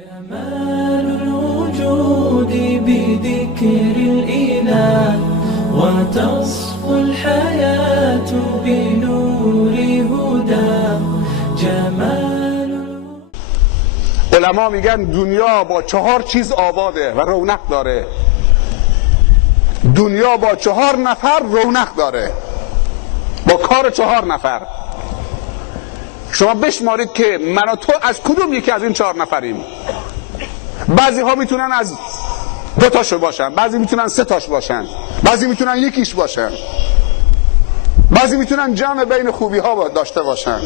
جمال الوجود بذكر الإله وتصفو الحياة بنور هداه. جمال علما میگن دنیا با 4 چیز آباده و رونق داره. دنیا با 4 نفر رونق داره، با کار 4 نفر. شما بشمارید که من و تو از کدوم یکی از این 4 نفریم. بعضی ها میتونن از 2 تاشو باشن، بعضی میتونن 3 تاش باشن، بعضی میتونن یکیش باشن، بعضی میتونن جمع بین خوبی ها داشته باشن.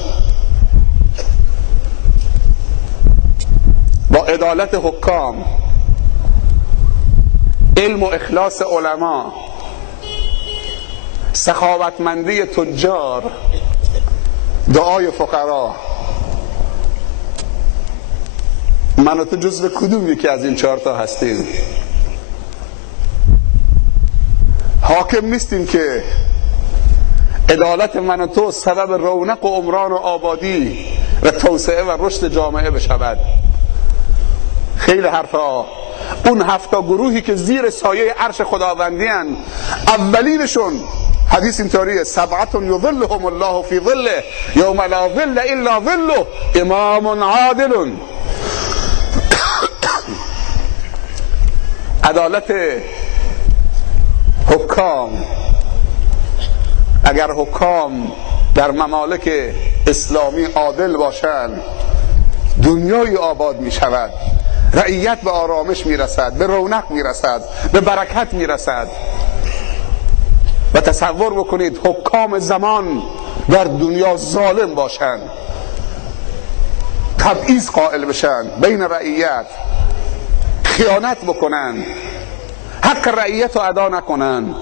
با عدالت حکام، علم و اخلاص علما، سخاوتمندی تجار، دعای فقرا، من و تو جزو کدوم یکی از این 4 تا هستیم؟ حاکم نیستیم که عدالت من و تو سبب رونق و عمران و آبادی و توسعه و رشد جامعه بشود. خیلی حرفا. اون 7 گروهی که زیر سایه عرش خداوندی هن، اولینشون حدیث اینطوریه: 7 یظلهم الله فی ظله یوم لا ظل الا ظله امام عادل. عدالت حکام. اگر حکام در ممالک اسلامی عادل باشند، دنیای آباد می شود، رعیت به آرامش می رسد، به رونق می رسد، به برکت می رسد. و تصور بکنید حکام زمان در دنیا ظالم باشند، تبعیض قائل بشن بین رعیت، خیانت بکنن، حق رعیت رو ادا نکنن،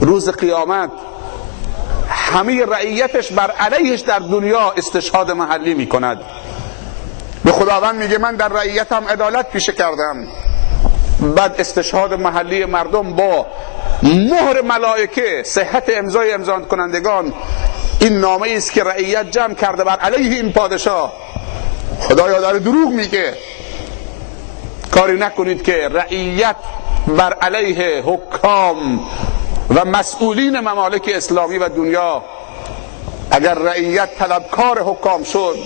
روز قیامت همه رعیتش بر علیهش در دنیا استشهاد محلی میکند. به خداوند میگه من در رعیتم عدالت پیشه کردم، بعد استشهاد محلی مردم با مهر ملائکه، صحت امضای امضا کنندگان، این نامه است که رعیت جمع کرده بر علیه این پادشاه. خدایا داره دروغ میگه. کاری نکنید که رعیت بر علیه حکام و مسئولین ممالک اسلامی و دنیا، اگر رعیت طلبکار حکام شد،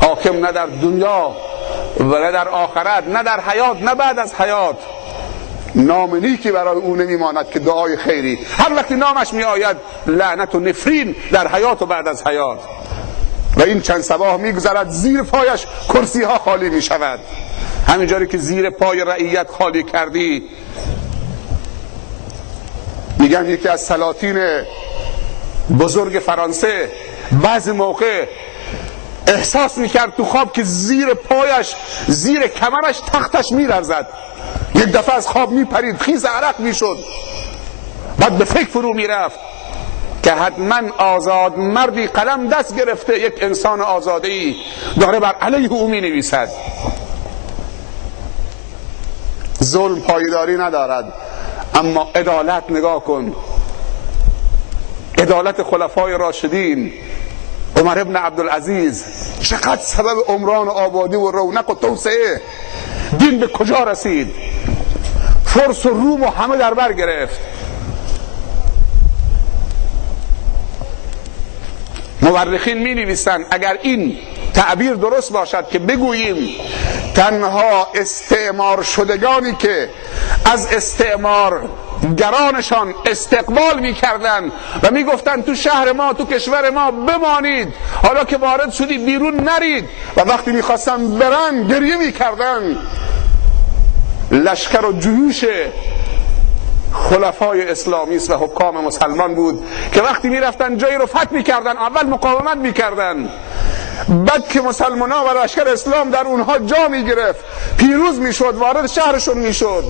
حاکم نه در دنیا و نه در آخرت، نه در حیات نه بعد از حیات، نام نیکی برای او نمیماند که دعای خیری. هر وقتی نامش می آید لعنت و نفرین در حیات و بعد از حیات. و این چند صباح میگذرد زیر پایش کرسی ها خالی می شود. همینجوری که زیر پای رعیت خالی کردی. میگن یکی از سلاطین بزرگ فرانسه بعضی موقع احساس میکرد تو خواب که زیر پایش، زیر کمرش تختش میلرزد. یک دفعه از خواب میپرید، خیز عرق میشد، بعد به فکر فرو میرفت که حتما آزاد مردی قلم دست گرفته، یک انسان آزاده‌ای داره بر علیه او مینویسد. ظلم پایداری ندارد، اما عدالت نگاه کن. عدالت خلفای راشدین، عمر ابن عبدالعزیز، چقدر سبب عمران و آبادی و رونق و توسعه. دین به کجا رسید؟ فرس و روم و همه در بر گرفت. مورخین می نویسند اگر این تعبیر درست باشد که بگوییم تنها استعمار شدگانی که از استعمار گرانشان استقبال میکردن و میگفتن تو شهر ما، تو کشور ما بمانید، حالا که وارد شدی بیرون نرید، و وقتی میخواستن برن گریه میکردن، لشکر و جیوش خلفای اسلامی و حکام مسلمان بود که وقتی میرفتن جایی رو فتح میکردن اول مقاومت میکردن، بعد که مسلمان ها و لشکر اسلام در اونها جا میگرفت، پیروز میشد، وارد شهرشون میشد،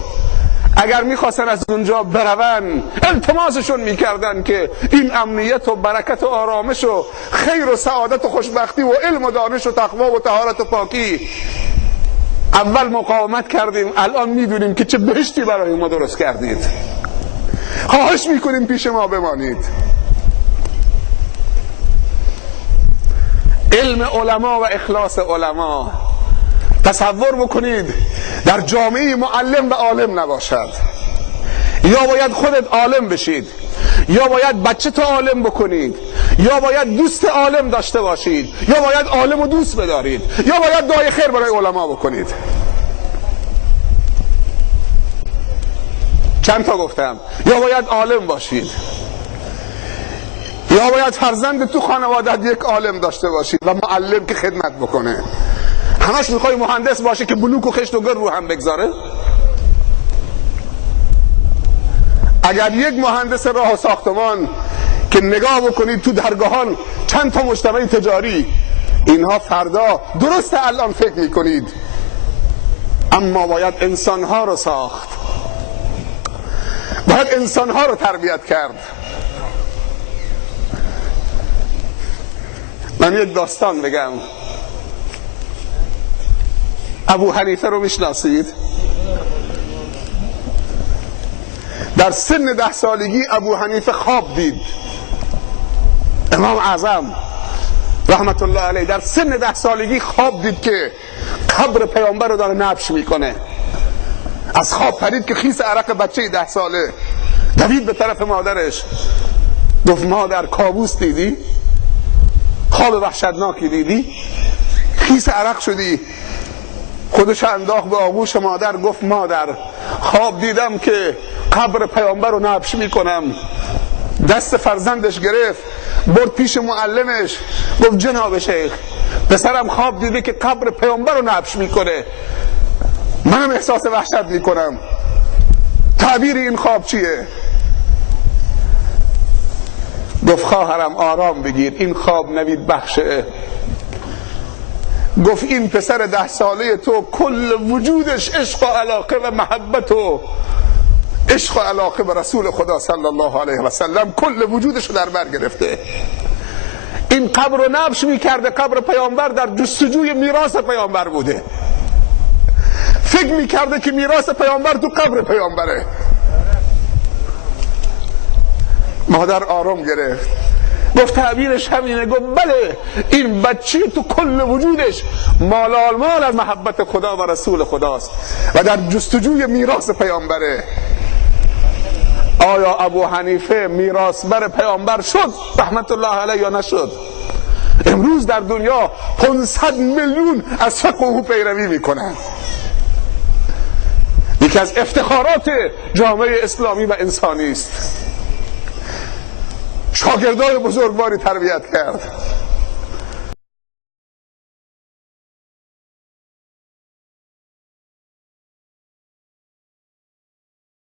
اگر میخواستن از اونجا برون التماسشون میکردن که این امنیت و برکت و آرامش و خیر و سعادت و خوشبختی و علم و دانش و تقوا و طهارت و پاکی، اول مقاومت کردیم، الان میدونیم که چه بهشتی برای ما درست کردید، خواهش میکنیم پیش ما بمانید. علم علما و اخلاص علما تصور بکنید در جامعه معلم و عالم نباشد. یا باید خودت عالم بشید، یا باید بچه تو عالم بکنید، یا باید دوست عالم داشته باشید، یا باید عالم و دوست بدارید، یا باید دعای خیر برای علما بکنید. چند تا گفتم؟ یا باید عالم باشید، یا باید فرزند تو خانوادت یک عالم داشته باشید و معلم که خدمت بکنه. همش میخوای مهندس باشه که بلوک و خشت و گر رو هم بگذاره؟ اگر یک مهندس راه و ساختمان که نگاه بکنید تو درگاهان چند تا مجتمع تجاری، اینها فردا درسته الان فکر میکنید، اما باید انسانها رو ساخت، باید انسانها رو تربیت کرد. من یک داستان بگم. ابو حنیفه رو میشناسید؟ در سن 10 سالگی ابو حنیفه خواب دید. امام اعظم رحمت الله علیه در سن 10 سالگی خواب دید که قبر پیامبر رو داره نبش میکنه. از خواب پرید که خیس عرق بچه 10 ساله، دوید به طرف مادرش، گفت مادر کابوس دیدی؟ خواب وحشتناکی دیدی؟ خیس عرق شدی؟ خودش انداخت به آغوش مادر، گفت مادر خواب دیدم که قبر پیامبر رو نبش میکنم. دست فرزندش گرفت برد پیش معلمش، گفت جناب شیخ پسرم خواب دیده که قبر پیامبر رو نبش میکنه، منم احساس وحشت میکنم، تعبیر این خواب چیه؟ گفت خواهرم آرام بگیر، این خواب نوید بخشه. گفت این پسر 10 ساله تو کل وجودش عشق و علاقه و محبت و عشق و علاقه به رسول خدا صلی الله علیه و سلم کل وجودش رو در بر گرفته. این قبر رو نبش میکرده، قبر پیامبر در جستجوی میراث پیامبر بوده، فکر میکرده که میراث پیامبر تو قبر پیامبره. مادر آرام گرفت، گفت تعبیرش همینه. گفت بله، این بچه تو کل وجودش مالال مال از محبت خدا و رسول خداست و در جستجوی میراث پیامبره. آیا ابو حنیفه میراثبر پیامبر شد رحمت الله علیه یا نشد؟ امروز در دنیا 500 میلیون از فقه او پیروی میکنن. یکی از افتخارات جامعه اسلامی و انسانی است. شاگردای بزرگواری تربیت کرد.